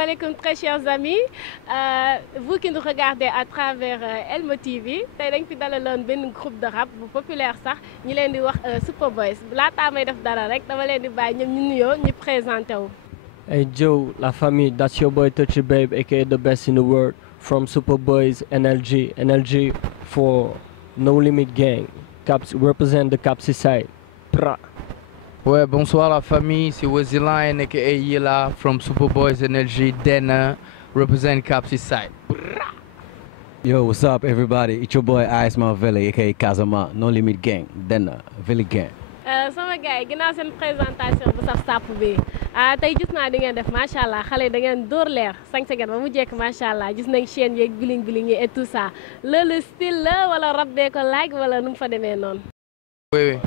alaikum très chers amis, vous qui nous regardez à travers Elmo TV, tey dañ fi dalaloon benn groupe de rap bu populaire sax ñu leen di wax Super Boys laataa may def dara rek dama leen di bàyyi ñoom ñu nuyoo ñu présenté wu. Hey Joe, la famille, that's your boy Touchy Babe, aka the best in the world, from Super Boys NLG for No Limit Gang, Caps represent the Capsi side. Pra. Ouais, bonsoir la famille, c'est Wesley Line aka Yela from Super Boys NLG, Dena, represent Capsi side. Yo, what's up everybody? It's your boy Ice Valley aka Kazama, No Limit Gang, Dena, Valley Gang. Sama gars yi ginnaaw seen présentation bu saf sàpp bi tey gis naa di ngeen def macha allah xale yi da ngeen dóor leer sañse ngeen ba mu jekk macha allah gis nañ chaîne yeeg biling biling yi et tout ça loolu style la wala rab bee ko laaj wala nu mu fa demee noonu. Oui.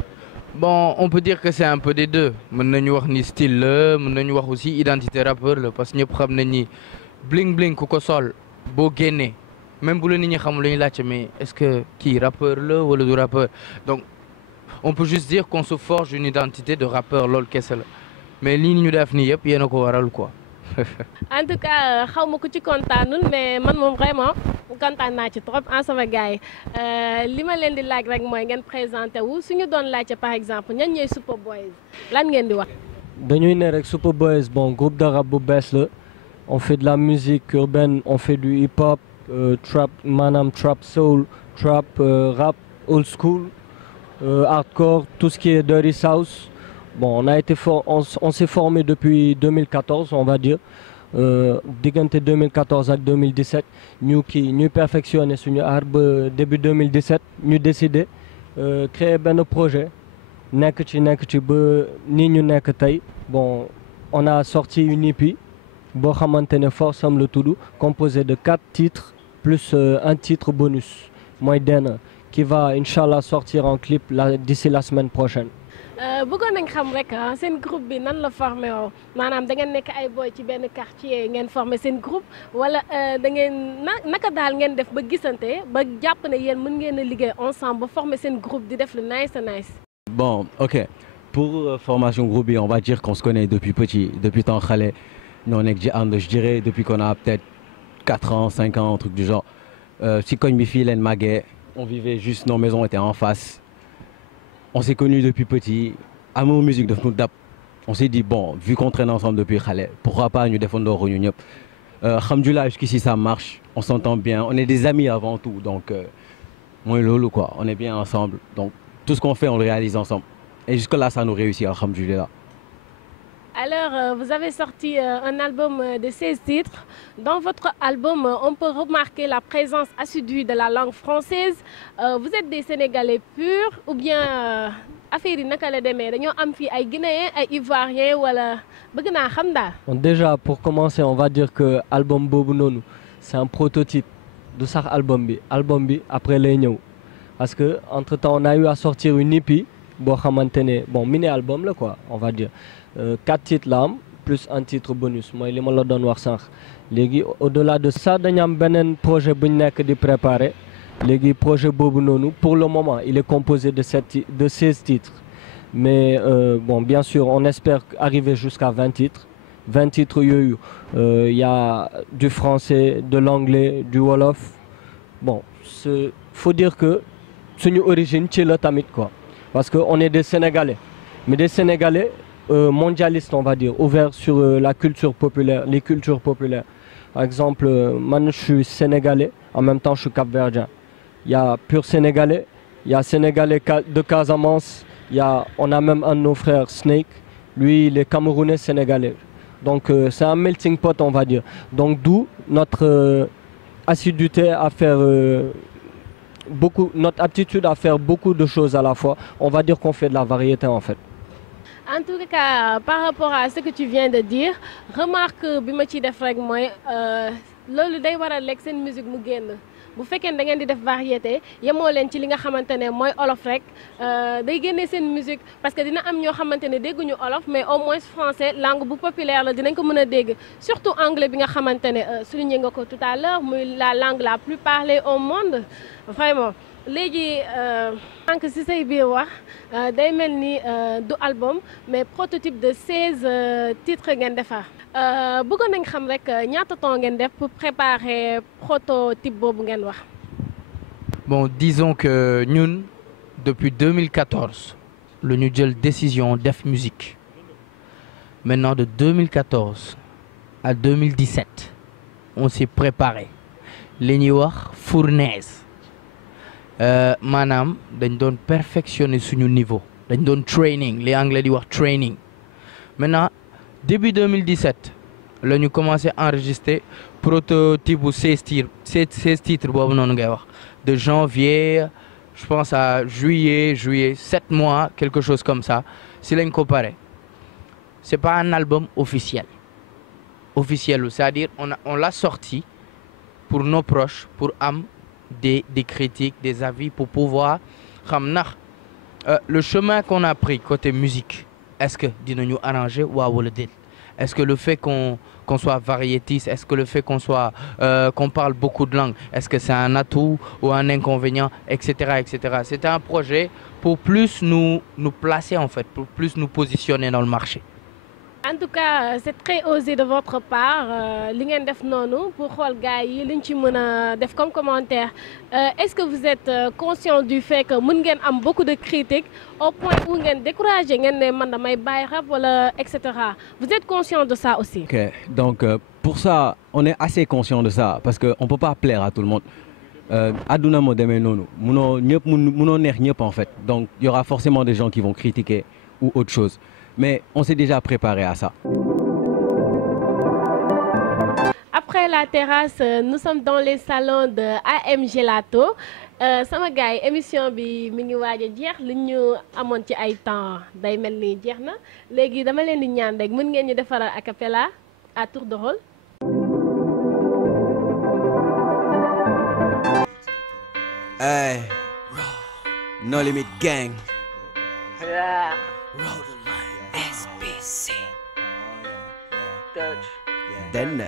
Bon, on peut dire que c'est un peu des deux. Mën nañu wax ni style la, mën nañu wax aussi identité rappeur la parce que ñëpp xam nañ ni bling bling ku ko sol boo génnee même bu la nit ñi xamul la ñuy laajte mais est-ce que kii rappeur la wala du rappeur donc. On peut juste dire qu'on se forge une identité de rappeur loolu kese la mais lii ñu def nii yëpp yéen a ko waral quoi. En tout cas xaw ma ku ci kontaanul mais man moom vraiment kontaan naa ci trop en sama gars yi li ma leen di laaj rek mooy ngeen présenté wu suñu doon laajte par exemple ñan ñooy Super Boys lan ngeen di wax. dañuy ne rek Super Boys bon groupe de rap bu bees la on fait de la musique urbaine on fait du hip hop trap maanaam trap soul trap rap old school. Hardcore, tout ce qui est Dirty South. Bon, on s'est formé depuis 2014, on va dire. Diggante 2014 ak 2017 ñu perfectionné suñu art ba début 2017 ñu décidé créer benn projet nekk ci ba nii ñu nekk tey bon on a sorti une EP boo xamante ne Force am la tudd composé de 4 titres plus un titre bonus mooy Dena qui va Inch'Allah sortir en clip d'ici la semaine prochaine. bëggoon nañ xam rek seen groupe bi nan la formé woo maanaam da ngeen nekk ay boy ci benn quartier ngeen formé seen groupe wala da ngeen naka daal ngeen def ba gisante ba jàpp ne yéen mën ngeen a liggéey ensemble ba formé seen groupe di def lu nice. Bon, ok. Pour formation groupe bi, on va dire qu'on se connaît depuis petit, depuis temps xale. Nous on est je dirais depuis qu'on a peut-être 4 ans, 5 ans, un truc du genre. Si koñ bi fii leen màggee. On vivait juste, nos maisons étaient en face. On s'est connus depuis petit. Amour musique de Fnout Dap. On s'est dit, bon, vu qu'on traîne ensemble depuis Khaled, pourquoi pas nous défendre nous ñëpp. Alhamdoulilah, jusqu'ici ça marche. On s'entend bien. On est des amis avant tout. Donc, moi et Lolo, quoi. On est bien ensemble. Donc, tout ce qu'on fait, on le réalise ensemble. Et jusque-là, ça nous réussit, alhamdoulilah. Alors, vous avez sorti un album de 16 titres. Dans votre album, on peut remarquer la présence assidue de la langue française. Vous êtes des Sénégalais purs ou bien affaire yi naka la demee dañoo am fii ay Guinéens ay Ivoiriens wala bëgg naa xam daal. Déjà, pour commencer, on va dire que album boobu noonu c'est un prototype du sax album bi après lay ñëw parce que entre-temps on a eu à sortir une EP boo xamante ne bon mini album la quoi on va dire. 4 titres la am plus un titre bonus mooy li ma la doon wax sànq léegi au-delà de ça dañu am beneen projet bu ñu nekk di préparer léegi projet boobu noonu pour le moment il est composé de 16 titres mais bon bien sûr on espère arriver jusqu'à 20 titres yooyu il y a du français de l'anglais du wolof bon faut dire que suñu origine ci la tamit quoi parce que on est des Sénégalais mais des Sénégalais mondialiste on va dire ouvert sur la culture populaire les cultures populaires par exemple man je suis sénégalais en même temps je suis capverdien il y a pur sénégalais il y a sénégalais de Casamance on a même un de nos frères Snake lui il est camerounais sénégalais donc c'est un melting pot on va dire donc d'où notre assiduité à faire notre aptitude à faire beaucoup de choses à la fois on va dire qu'on fait de la variété en fait. En tout cas par rapport à ce que tu viens de dire remarque bi ma ciy def rek mooy loolu day waral lekk seen musique mu génn bu fekkee da ngeen di def variété yemoo leen ci li nga xamante ne mooy olof rek day génne seen musique parce que dina am ñoo xamante ne dégguñu olof mais au moins français langue bu populaire la dinañ ko mën a dégg surtout anglais bi nga xamante ne souligné nga ko tout à l'heure muy la langue la plus parlée au monde vraiment. léegi sànq si say biir wax day mel ni du album mais prototype de 16 titres ngeen defar bëggoon nañ xam rek ñaata temps ngeen def pour préparer prototype boobu ngeen wax. Bon, disons que ñun depuis 2014 la ñu jël décision def musique. Maintenant de 2014 à 2017 on s'est préparé li ñuy wax fournaise maanaam dañ doon perfectionner suñu niveau dañ doon training les anglais di wax training. Maintenant début 2017 la ñu commencé enregistrer prototype bu 16 titres boobu noonu ngay wax de janvier je pense à juillet 7 mois quelque chose comme ça si lañ ko pare. C'est pas un album officiel, c'est-à-dire on l'a sorti pour nos proches, pour am des critiques, des avis, pour pouvoir xam nax le chemin qu'on a pris côté musique, est-ce que dinañu arranger waaw wala déet? Est-ce que le fait qu'on soit variétiste, est-ce que le fait qu'on parle beaucoup de langues, est-ce que c'est un atout ou un inconvénient, etc., etc. C'était un projet pour plus nous placer en fait, pour plus nous positionner dans le marché. En tout cas c'est très osé de votre part li ngeen def noonu pour xool gars yi liñ ci mën a def comme commentaire. Est-ce que vous êtes conscient du fait que mën ngeen am beaucoup de critiques au point où ngeen découragé ngeen ne man damay bàyyi rap wala et cetera. Vous êtes conscient de ça aussi? Ok, donc pour ça on est assez conscient de ça parce que on peut pas plaire à tout le monde. Àdduna moo demee noonu munoo neex ñëpp en fait, donc il y aura forcément des gens qui vont critiquer ou autre chose. Mais on s'est déjà préparé à ça. Après la terrasse, nous sommes dans les salons de AM Gelato. Sama gars yi émission bi mi ngi waaj a jeex li ñu amoon ci ay temps day mel ni jeex na léegi dama leen di ñaan rek mën ngeen ñu defaral a cappella à tour de rôle. Hey, No Limit Gang. SBC. Then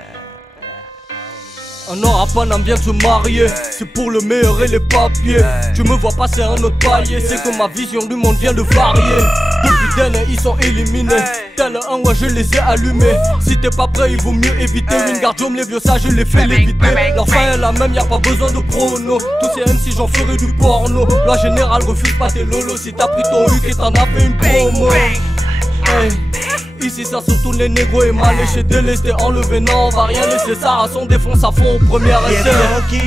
Un an à Paname vient de se marier, c'est pour le meilleur et les papiers. Tu me vois passer un autre palier, c'est que ma vision du monde vient de varier. Depuis d'elle ils sont éliminés, tel un ouais je les ai allumés. Si t'es pas prêt il vaut mieux éviter. Wingardium les vieux ça je les fais léviter. Leur fin est la même, y'a pas besoin de prono. Tous ces MC j'en ferai du porno. La générale refuse pas tes lolos. Si t'as pris ton huc et t'en as fait une promo. Hey. Ici ça surtout les négros et mal léchés, délestés, enlevés, non on va rien laisser ça à son défense à fond au premier essai.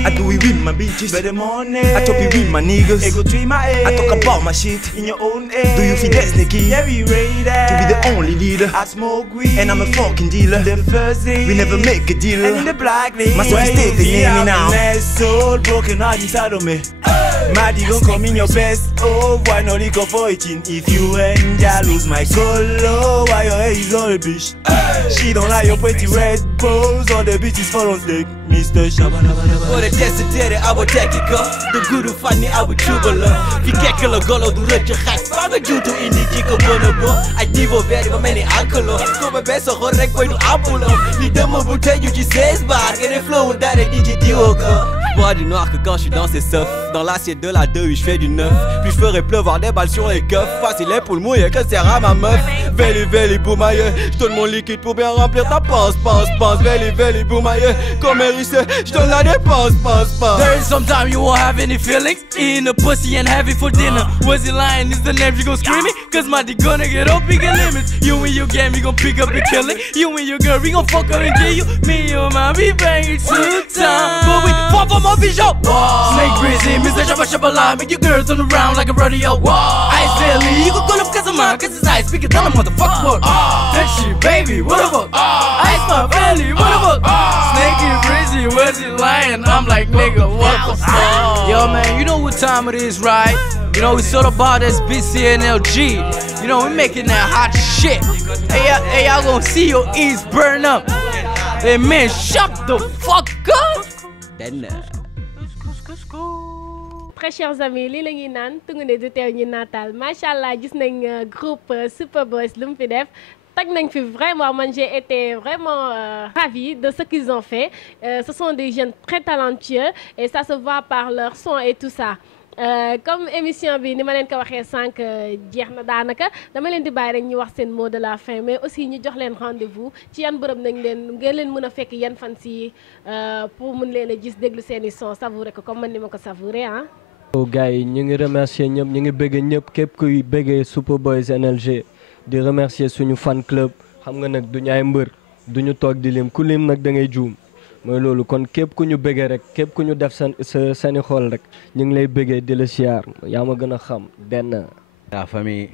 I do it with my bitches, better money. I talk it with my niggas, ego to my head. I talk about my shit in your own head. Do you feel that sneaky? Yeah, we ready to be the only leader. I smoke weed and I'm a fucking dealer. The first thing we never make a deal. And in the blacklist, my sophisticated name me now. Soul broken heart inside of me. Maddie gon' come in your best. Oh, why not liquor for eating? If you ain't ya lose my color, why your hair is all a bitch? She don't like your pretty red bows. All the bitches fall on stick, Mr. Shabba. For the desiderated I will take it go. The good to find me I will jubilo. Fi kekelo golo du rëcc xaj. Ba nga juutu indi jiko bonobo. Ay divo veri ba mel ni alcoolo. Ko ba beso xol rek boy du apolo. Li dema bu teju ci 16 bar. Gene flow dare di ci diwo ko. Je bois du noir que quand je suis dans ces stuff. Dans l'assiette de la 2 oui je fais du 9. Puis je ferai pleuvoir des balles sur les keufs. Facile pour le mouiller que c'est à ma meuf. Veli veli boumaye. Je donne mon liquide pour bien remplir ta pense. Veli veli boumaye. Comme hérissé, je donne la dépense, pense. There is sometime you won't have any feelings. Eating a pussy and have it for dinner. Was he lying? Is the name you gon' scream it? Cause my dick gonna get up, bigger limits. You and your gang, we gon' pick up and kill it. You and your girl, we gon' fuck her and kill you. Me and your man, we banging 2 times. But we fuck for my vision. Snake Brizzy, Mr. Shabba Shabba Line. Make your girl turn around like a rodeo. Ice Valley, you gon' call up cause of mine. Cause his eyes speaking, tell him motherfucker what. That shit, baby, what the fuck? Ice my Valley, what the fuck? Snakey Brizzy, was he lying? I'm like, nigga, what the fuck? Yo, man, you know what time it is, right? You know, it's all about SBC and LG. You know, we making that hot shit. Hey, y'all gonna see your ears burn up. Hey, man, shut the fuck up. Then Très chers amis lii la ñuy naan tungu ne du teew ñu naataal macha allah gis nañ groupe Superboys lu mu fi def tag nañ fi vraiment man j'ai été vraiment ravie de ce qu'ils ont fait. Ce sont des jeunes très talentueux et ça se voit par leur son et tout ça. comme émission bi ni ma leen ko waxee sànq jeex na daanaka dama leen di bàyyi rek ñu wax seen mot de la fin mais aussi ñu jox leen rendez-vous ci yan bërëb nañ leen ngeen leen mën a fekk yan fan si pour mën leen a gis déglu seen i son savouré ko comme man ni ma ko savouré ah. gars yi ñu ngi remercier ñëpp ñu ngi bëggee ñëpp képp kuy bëggee Superboys NLG di remercier suñu fan club xam nga nag duñu ay mbër duñu toog di lim ku lim nag da ngay juum. mooy loolu kon képp ku ñu bëggee rek képp ku ñu def seeni xool rek ñu ngi lay bëggee di la siyaar yaa ma gën a xam benn. la famille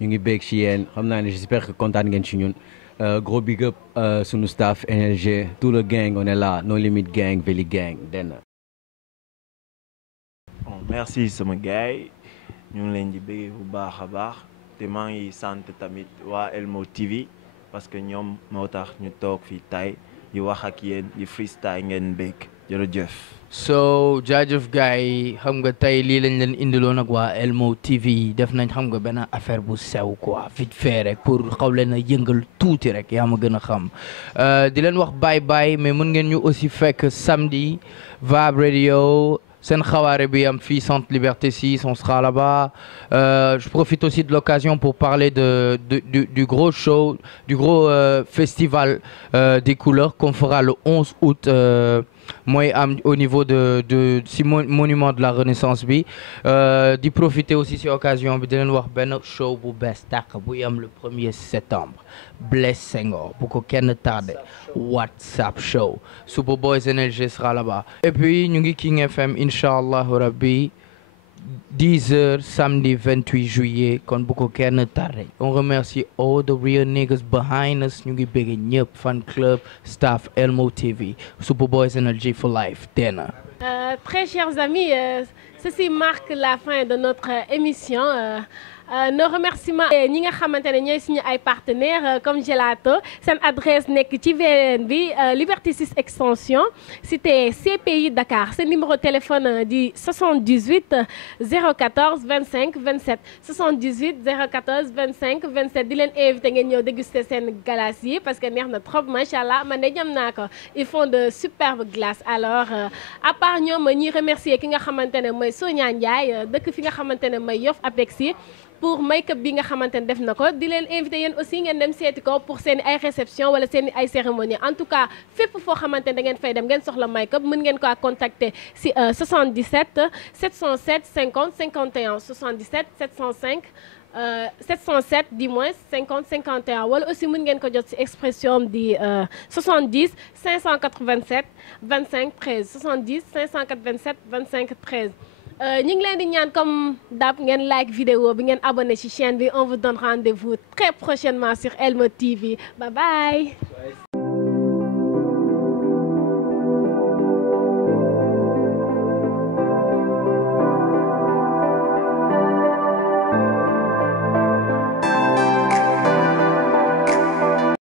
ñu ngi bëgg ci yéen xam naa ne j'espère que kontaan ngeen ci ñun gros big up sunu staff NLG tout le gang on est là No Limit gang Veli gang benn. bon merci sama gars yi ñu ngi leen di bëggee bu baax a baax te maa ngi sant tamit waa Elmo TV parce que ñoom moo tax ñu toog fii tay di wax ak yéen di freestyle ngeen bëgg jërëjëf. so jaajëf gars yi xam nga tey lii lañ leen indiloon ak waa Elmo TV def nañ xam nga benn affaire bu sew quoi vite fait rek pour xaw leen a yëngal tuuti rek yaa ma gën a xam di leen wax bye bye mais mën ngeen ñu aussi fekk samedi Vibe Radio seen xawaare bi am fii Centre Liberté 6 on sera là-bas je profite aussi de l'occasion pour parler du gros show du gros festival des couleurs qu'on fera le 11 août mooy am au niveau de si monument de la Renaissance bi di profiter aussi si occasion bi di leen wax benn show bu bees tàq buy am le 1er septembre Blaise Senghor bu ko kenn tardé WhatsApp show Superboys NLG sera là-bas et puis ñu ngi King FM inchallah rabbi 10h samedi 28 juillet kon bu ko kenn tardé on remercie all the real niggas behind us ñu ngi bëgg ñëpp fan club staff Elmo TV Superboys NLG for life Dena. Très chers amis, ceci marque la fin de notre émission. Nos remerciements ñi nga xamante ne ñooy suñu ay partenaires comme Gelato seen adresse nekk ci VDN bi Liberté 6 extension cité CPI Dakar seen numéro téléphone di 78 014 25 27 78 014 25 27 di leen invité ngeen ñëw déguster seen glace yi parce que neex na trop macha allah man de ñam naa ko ils font de superbes glaces alors à part ñoom ñuy remercier ki nga xamante ne mooy Sonia Ndiaye dëkk fi nga xamante ne mooy Yoff Apexi pour make-up bi nga xamante ne def na ko di leen invité yéen aussi ngeen dem seeti ko pour seen ay réception wala seen ay cérémonie en tout cas fépp foo xamante ne da ngeen fay dem ngeen soxla make-up mën ngeen ko contacter si 77 707 50 51 77 705 707 du moins 50 51 wala aussi mën ngeen ko jot ci expression di 70 587 25 13 70 587 25 13 ñu ngi leen di ñaan comme d'hab ngeen like vidéo bi ngeen abonné ci chaîne bi on vous donne rendez-vous très prochainement sur Elmo TV bye bye.